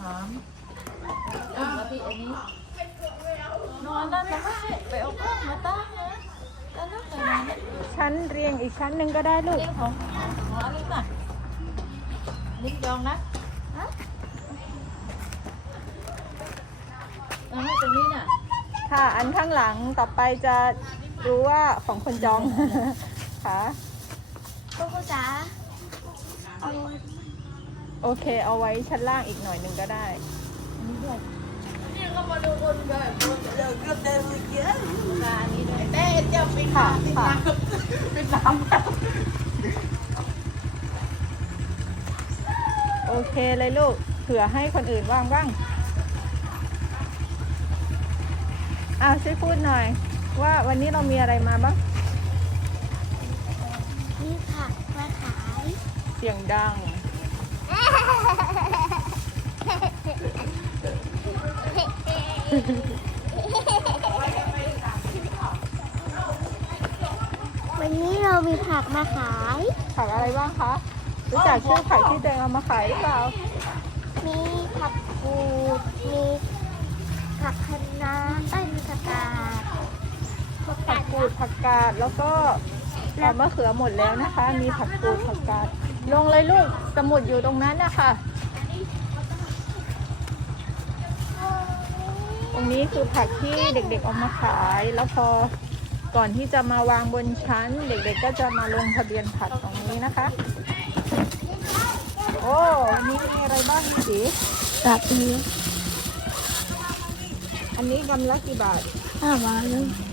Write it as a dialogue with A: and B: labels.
A: ามแล้วพี่อันนี้นอนแล้วนะไปเอากล้องมาตั้งนะแล้วนั่งไหนนะ
B: ชั้นเรียงอีกชั้นหนึ่งก็ได้ลูก
A: เรื่องของอลิสน่ะลิสยองนะให้ตรงนี้น่ะ
B: ค่ะ อันข้างหลังต่อไปจะรู้ว่าของคนจอง ค่ะ
C: ครูจ๋าเอา
B: โอเค เอาไว้ชั้นล่างอีกหน่อยหนึ่งก็ได้
A: นี่ด้วย
C: นี่ก็มาดูคนเดินเดินก็เดินเยอะ
A: ตาอันนี้ด้วย
C: แต่จะปิด
B: ค่ะ
C: ปิด
B: ค่ะ
C: น้ำปิดน้ำ
B: โอเคเลยลูก เผื่อให้คนอื่นว่างบ้างช่วยพูดหน่อย ว่าวันนี้เรามีอะไรมาบ้าง
C: นี่ค่ะมาขาย
B: เสียงดัง
C: วันนี้เรามีผักมาขาย
B: ผักอะไรบ้างคะ รู้จักชื่อผักที่เดินเอามาขายหรือเปล่า
C: มีผักกูดมีผักคะน้ามีผักกาด
B: ผักกูดผักกาดแล้วก็มะเขือหมดแล้วนะคะ มีผักกูดผักกาดลงเลยลูกสมุดอยู่ตรงนั้นนะคะตรงนี้คือผักที่เด็กๆเอามาขายแล้วพอก่อนที่จะมาวางบนชั้น เด็กๆก็จะมาลงทะเบียนผักตรงนี้นะคะ โอ้อันนี้มีอะไรบ้างสี
C: แบบนี้
B: อันนี้กำละกี่บาท
C: 5 บาทเลย